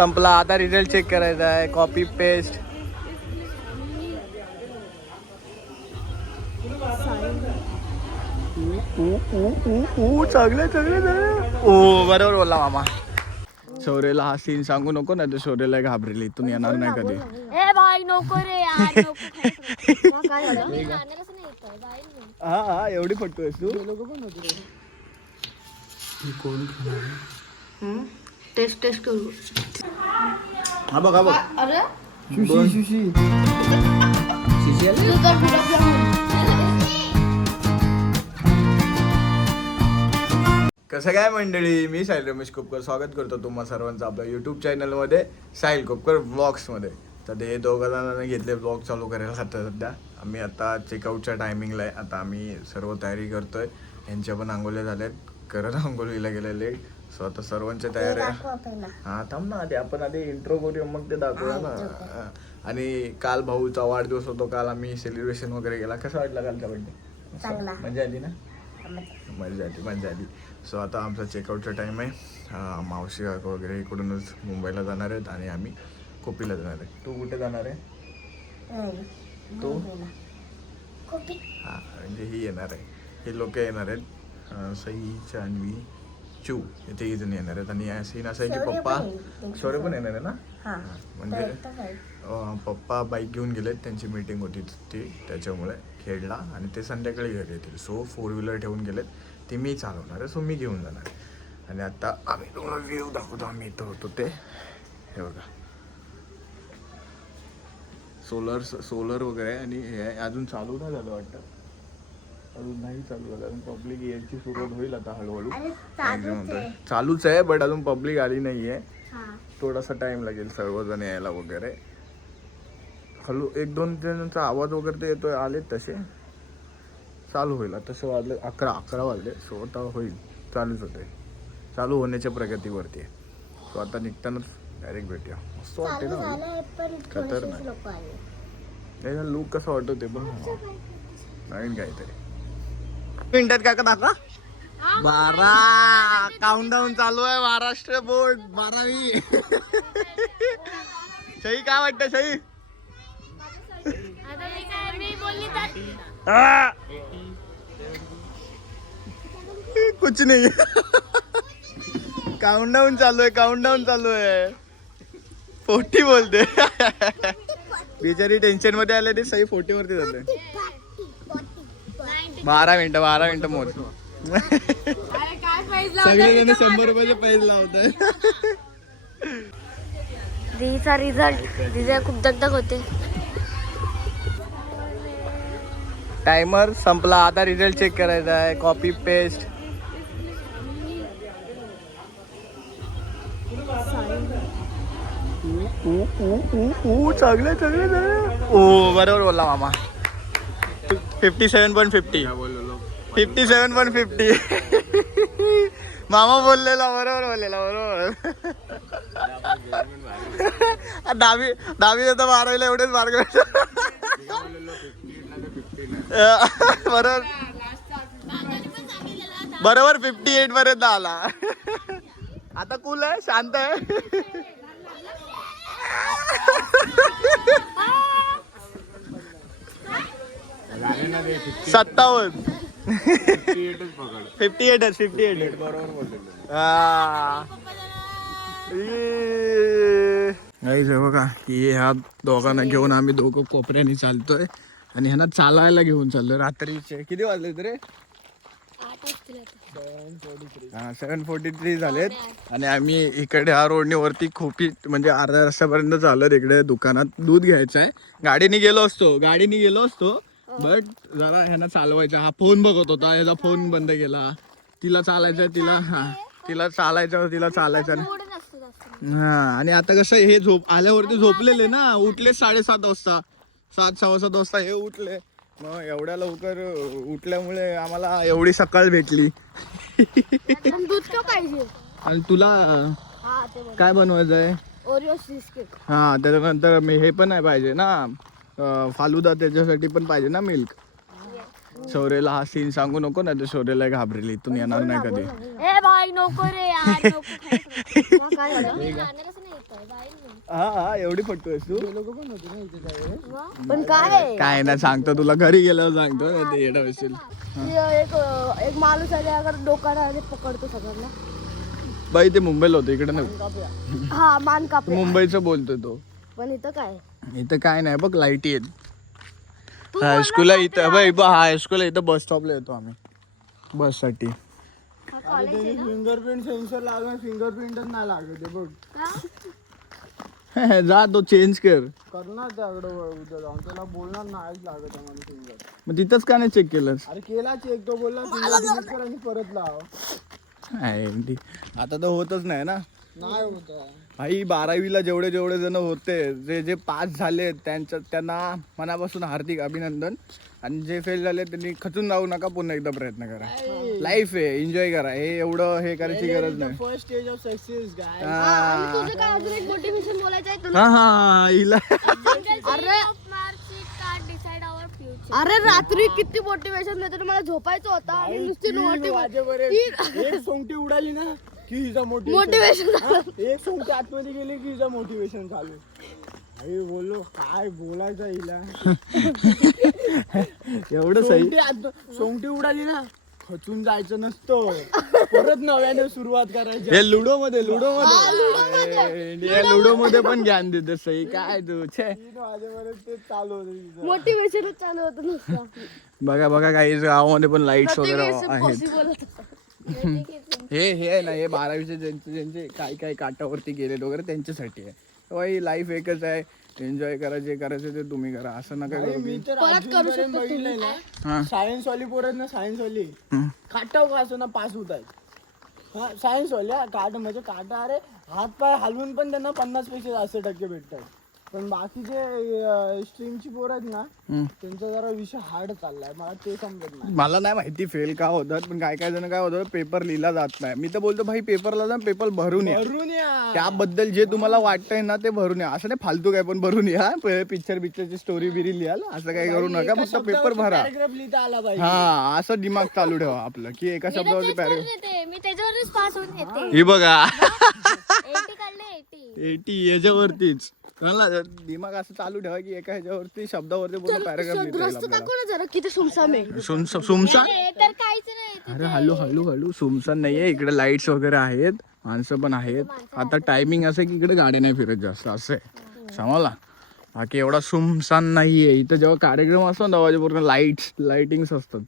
संपला आता result check करायचा आहे. Copy paste. चांगलं चांगलं. ओ बरोबर बोलला मामा. शौर्यला हा सीन सांगू नको ना, तर शौर्यला घाबरेल, इथून येणार नाही कधी. ए भाई नको रे यार नको. काय झालं मी खाणारच नाही इथं बाहेर नाही. हा हा एवढी फटतोयस तू. कोण टेस्ट टेस्ट करू. हा बघ हा बघ. अरे सुशी कसं काय मंडळी, मी साहिल रमेश कोपकर स्वागत करतो तुम्हा सर्वांचं आपल्या यूट्यूब चॅनलमध्ये साहिल कोपकर व्लॉग्समध्ये. तर हे दोघा जणांनी घेतले व्लॉग चालू करायला सध्या. आम्ही आता चेकआउटच्या टायमिंगला आहे. आता आम्ही सर्व तयारी करतोय. यांच्या पण आंघोळ्या झाल्यात, करत आंघोळीला गेले लेट. सो आता सर्वांच्या तयारी. हा थांब ना, आधी आपण आधी इंट्रो करूया मग ते दाखवूया ना. आणि काल भाऊचा वाढदिवस होतो, काल आम्ही सेलिब्रेशन वगैरे केला. कसं वाटलं कालचा बर्थडे? मजा आली ना? मजा आली. सो आता आमचा चेकआउटचा टाईम आहे. मावशी काका वगैरे इकडूनच मुंबईला जाणार आहेत आणि आम्ही कोपीला जाणार आहे. तू कुठे जाणार आहे? तू हा म्हणजे ही येणार आहे, हे लोक येणार आहेत. सई, जान्हवी, चू हे तिघी जण येणार आहेत. आणि सीन असं आहे की पप्पा शौर्य पण येणार आहे ना. म्हणजे पप्पा बाईक घेऊन गेलेत, त्यांची मीटिंग होती ती, त्याच्यामुळे खेळला आणि ते संध्याकाळी घरी येतील. सो 4 व्हीलर ठेवून गेलेत, ती मी चालवणार आहे. सो मी घेऊन जाणार. आणि आता आम्ही तुम्हाला व्ह्यू दाखवतो. आम्ही इथं होतो ते, हे बघा सोलर वगैरे. आणि हे अजून चालू नाही झालं वाटतं, अजून नाही चालू झालं. अजून पब्लिक यायची सुरुवात होईल आता हळूहळू. चालूच आहे बट अजून पब्लिक आली नाहीये. थोडासा टाइम लागेल सर्वजण यायला वगैरे. हळू 1-2 जणांचा आवाज वगैरे ते येतोय, आलेत तसे. चालू होईल आता. तसे वाजले 11 वाजले. सो आता होईल, चालूच होते, चालू होण्याच्या प्रगतीवरती आहे. सो आता निघतानाच डायरेक्ट भेटूया. मस्त वाटते ना, खतरनाक. लुक कसं वाटतं ते पण नवीन काहीतरी. मिनिटात काका दाखवा. 12 काउंटडाऊन चालू आहे. महाराष्ट्र बोर्ड 12वी. सही काय वाटतं सही? कुछ नाही. काउंटडाऊन चालू आहे. 40 बोलते. बिचारी टेन्शन मध्ये आले ते. सही 40 वरती जाते. 12 मिनिटं मोज. सगळे जण 100 रुपयाचे पैसे लावत. दीचा रिझल्ट खूप दगदग होते. टाइमर संपला आता रिझल्ट चेक करायचा आहे. Copy paste. चांगलं. ओ बरोबर बोलला मामा. 57.50. 57.50. मामा बोललेला बरोबर. दहावी होता 12वीला एवढेच मार्क. बरोबर 58 पर्यंत आला. आता कूल आहे, शांत आहे. 57. 58 बरोबर बघा की ह्या दोघांना घेऊन आम्ही दोघं कोपऱ्याने चालतोय. आणि ह्यांना चालायला घेऊन चाललोय. रात्रीचे किती वाजले तरी? 7:43 झालेत. आणि आम्ही इकडे ह्या रोडने वरती खोपी म्हणजे अर्ध्या रस्त्यापर्यंत चालत. इकडे दुकानात दूध घ्यायचं आहे. गाडीने गेलो असतो बट जरा ह्यांना चालवायचा. हा फोन बघत होता, ह्याचा फोन बंद केला. तिला चालायचं, तिला चालायचं. हा आणि आता कसं हे आल्यावरती झोपलेले ना, उठले 7:30 वाजता, 7:15 वाजता हे उठले. मग एवढ्या लवकर उठल्यामुळे आम्हाला एवढी सकाळ भेटली. दूध का पाहिजे? आणि तुला काय बनवायचं आहे? Oreo biscuit. हा त्याच्यानंतर हे पण नाही पाहिजे ना, फालुदा, त्याच्यासाठी पण पाहिजे ना मिल्क. शौर्यला हा सीन सांगू नको ना, तर शौर्यला घाबरेल, इथून येणार नाही कधी. ए भाई नको रे यार नको खायचं. मग काय झालं? मी खाणारच नाही इथं, जाईन मी. हा एवढी फटतो आहेस तू पण काय काय ना सांगतो तुला घरी गेल्यावर सांगतो ना ते येडं होशील. एक माणूस आले अगर डोकाला आले पकडतो सगळ्यांना. बाई ते मुंबईला होतं इकडे नाही. हा मान कापे. मुंबईचं बोलतोय तो. पण इथं काय इथं काय नाही बघ लाईटी आहेत. हायस्कूलला इथं बाई हायस्कूलला इथं बस स्टॉपला येतो आम्ही बस साठी. फिंगरप्रिंट सेन्सर लागला फिंगरप्रिंटच नाही लागत आहे बघ. जा तो चेंज कर. करणार त्याकडे उद्या जाऊन त्याला बोलणार नाहीच लागत आहे मला फिंगर. मग तिथंच का नाही चेक केलंस? अरे केला चेक तो बोलला फिंगर डिलीट कर आणि परत लाव. आता तर होतच नाही ना. नाही होत आई 12वीला जेवढे जेवढे जण होते जे जे पास झाले त्यांना मनापासून हार्दिक अभिनंदन. आणि जे फेल झाले त्यांनी खचून जाऊ नका, पुन्हा एकदा प्रयत्न करा. लाईफ आहे, एन्जॉय करा. हे एवढं हे करायची गरज नाही. फर्स्ट स्टेज ऑफ सक्सेस गाय. तुझं काय अजून एक मोटिवेशन बोलायचं आहे हा हा हिला अरे रात्री किती मोटिवेशन मिळतं. मला झोपायचं होतं आणि नुसती एक सोंगटी उडाली ना की हिचा मोटिवेशन. एक सोंगटी आतमध्ये गेली की हिचा मोटिवेशन चालू. आई बोललो काय बोलायचं हिला. एवढं सही. सोंगटी उडाली ना खचून जायचं नसतं, परत नव्याने सुरुवात करायची. हे लुडो मध्ये लुडो मध्ये पण ज्ञान देत सही. काय तू 3 वाजेपर्यंत ते चालू होतं. मोटिवेशनच चालू होतं नुसतं. बघा बघा काही गावामध्ये पण लाईट्स वगैरे आहेत. हे आहे ना, हे 12वीचे ज्यांचे काय काय काटावरती गेलेत वगैरे त्यांच्यासाठी आहे. ही लाईफ एकच आहे. एन्जॉय करायचे करायचे ते तुम्ही करा, असं नका करू. मी तर अजूनपर्यंत बघितलंय ना सायन्स वाली पोरत ना, सायन्स वाली काटाव का असं ना पास होत आहेत. हा सायन्स वाल्या काट म्हणजे काटा अरे हात पाय हलवून पण त्यांना 50% जास्त टक्के भेटतात. पण बाकीचे स्ट्रीमची पोरं आहेत ना त्यांचा जरा विषय हार्ड चाललाय. मला ते समजत नाही. मला नाही माहिती फेल का होतात, पण काय काय जण काय होतं पेपर लिहिला जात नाही. मी तर बोलतो भाई पेपरला जा, पेपर भरून या. त्याबद्दल जे तुम्हाला वाटतंय ना ते भरून या. असं नाही फालतू काय पण भरून या. पिक्चरची स्टोरी बिरी लिहाल असं काही करू नका, फक्त पेपर भरा. लिहिता आला पाहिजे. हा असं दिमाग चालू ठेवा आपलं की एका शब्दावरती पॅरेग्राफ. मी त्याच्यावरच पास होऊन येते. हे बघा 80 काढले 80 याच्यावरतीच दिमाग असं चालू ठेवा की एका ह्याच्यावरती शब्दावरती पूर्ण पॅराग्राफ रस्ता दाखव ना जरा किती सुमसाम आहे. सुमसान. तर काहीच नाही. अरे हळू हळू हळू सुमसान नाहीये. इकडे लाईट्स वगैरे आहेत, माणसं पण आहेत. आता टायमिंग असं की इकडे गाडी नाही फिरत जास्त, असं आहे समजला. बाकी एवढा सुमसान नाहीये. इथं जेव्हा कार्यक्रम असतो ना तेव्हा पूर्ण लाइटिंग्स असतात,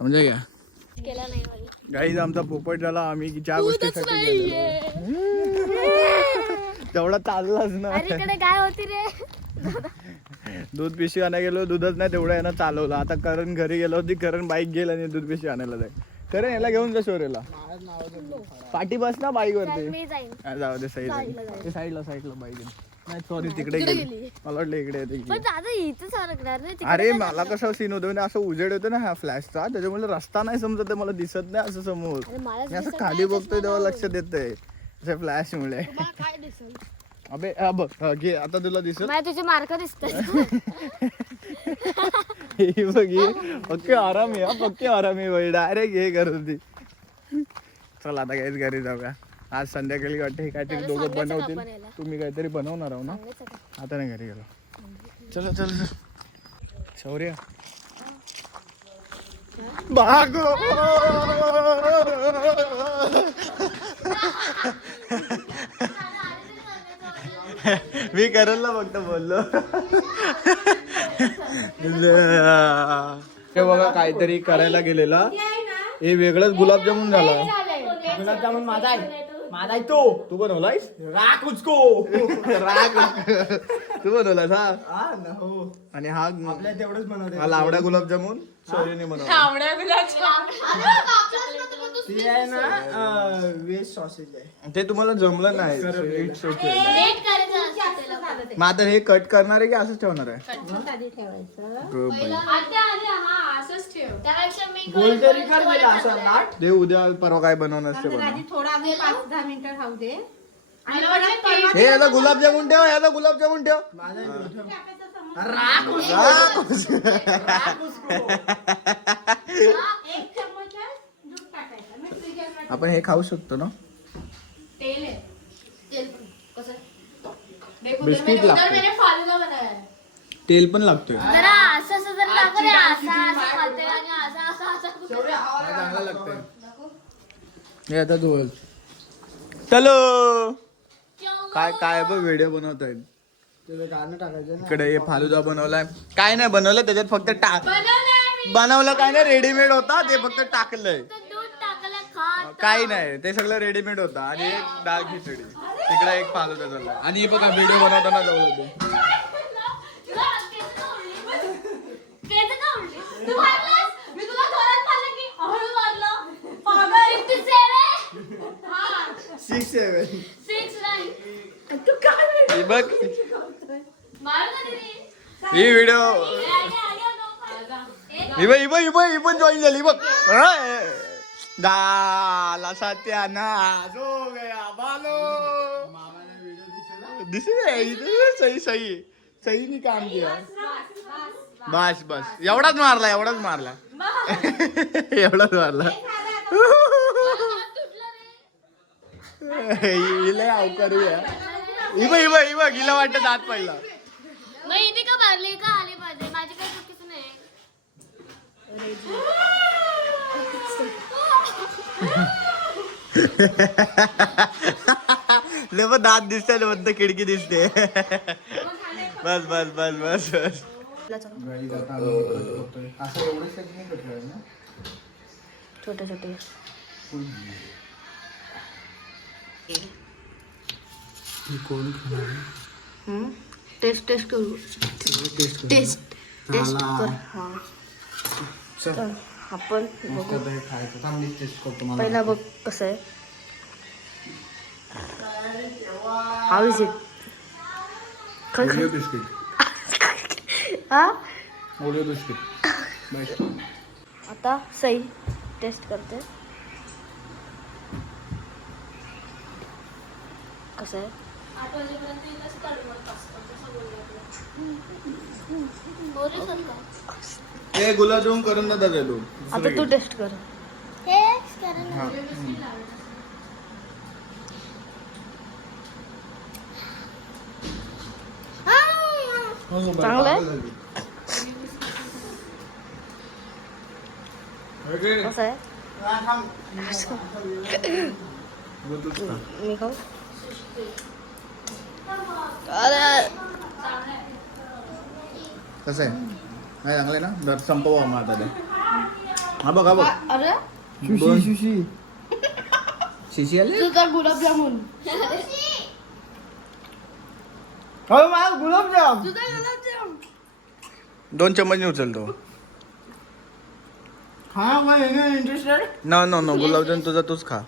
म्हणजे काय केला नाही गाईज. आमचा पोपट झाला. आम्ही ज्या गोष्टीसाठी तेवढा चाललाच ना. इकडे काय होती रे. दूध पिशवी आणायला गेलो, दूधच नाही तेवढं यानं चालवलं. आता करण घरी गेलो होती, करण बाईक गेला आणि दूध पिशवी आणायला जाईल. करण याला घेऊन जा शोरेला. पाठी बस ना बाईक वरती. मी जाईन. जाऊ दे साईडला बाईक. नाही सॉरी तिकडे गेली. मला वाटलं इकडे येते. पण दादा इथं सरकणार नाही. अरे मला कसं सीन होतं म्हणजे असं उजेड होतं ना हा फ्लॅशचा, त्याच्यामुळे रस्ता नाही समजत, मला दिसत नाही असं समोर. मी असं खाली बघतोय तेव्हा लक्षात येतंय फ्लॅश मुळे. काय दिसेल. अबे बघ घे आता तुला दिसत. मला तुझे मार्क दिसतात. पक्के आराम आहे, पक्के आराम आहे बाई. डायरेक्ट हे करत होती. चल आता काहीच घरी जाऊया. आज संध्याकाळी वाटतं हे काहीतरी दोघं बनवतील. तुम्ही काहीतरी बनवणार आहो ना. आता नाही घरी गेलो. चला चल शौर्य भागो. मी करलला फक्त बोललो. हे बघा काहीतरी करायला गेलेला, हे वेगळंच गुलाबजामुन झाला. गुलाबजामुन माझा आहे, माझा आहे तो. तू बनवलायस? राख उचको. राग तू बनवलास हा. आणि हा आपल्या तेवढंच बनवते. हा लावडा गुलाबजामुन शौर्यने बनवला. ते आहे ना वेज सॉसेज आहे. ते तुम्हाला जमलं नाही. It's okay. मग आता हे कट करणार आहे की असंच ठेवणार आहे? गोलदरी कर मला असं नाट. ते उद्या परवा काय बनवणार असते बनव. थोडा वेळ 5-10 मिनिटं राहू दे. हे याला गुलाबजामुन ठेव, याला गुलाबजामुन ठेव. राख एक चम्मच दूध टाकायचं. मी फ्रीजर आपण हे खाऊ शकतो ना. तेल है तेल कसं देखो बिस्किट उधर लागतं. मैंने फालूदा बनाया है तेल पण लागतोय. जरा असं असं जर दाखव रे, असं असं खाते आणि असं असं असं चांगलं लागतंय. हे आता धुवल. चलो काय काय बघ व्हिडिओ बनवत आहेत. तुला गाणं टाकायचं ना. इकडे हे फालुदा बनवलाय. काय नाही बनवलं त्याच्यात फक्त बनवलंय. बनवलं काय नाही, रेडीमेड होता ते फक्त टाकलंय. दूध टाकलं खा. काही नाही ते सगळं रेडीमेड होतं. आणि एक डाळ खिचडी तिकडे एक फालुदा झाला. आणि हे बघा व्हिडिओ बनवताना जवळ होते. तू मारलास? मी तुला जोरात मारलं की हळू मारलं? पागल. 57. हा. 6-7 6 नाही. हे बघ मार ना दीदी. ही व्हिडिओ आगे, आगे, आगे. ही पण जॉईन झाली बघ. दाला सत्याना जो गया बालो. सही सही सहीने काम किया. बस बस एवढाच मारला एवढाच मारला. हिला अवकारूया. हिला वाटत दात पडला. मग इथे का मारले का आले पाहिजे, माझी काही चुकीच नाही. ले दात दिसते म्हणत खिडकी दिसते. बस बस बस बस बस. छोटे छोटे टेस्ट टेस्ट करू. टेस्ट टेस्ट कर. हा तर आपण बघू. पहिला बघ कसं आहे. How is it? बिस्किट हा ओरिओ बिस्किट. आता सई टेस्ट करते. कसं आहे? हे गुलाबजामुन करून देतात तू. आता तू टेस्ट कर. चांगलं आहे. कसं आहे? मी खाऊ. अरे कसं आहे? नाही चांगलं आहे ना. दर संपवा मग आता ते. हा बघ हा बघ. अरे शिशी आली. तुझा गुलाबजामुन. गुलाबजाम. 2 चम्मच उचलतो. हा मग interested. No no no gulab jamun तुझा तूच खा.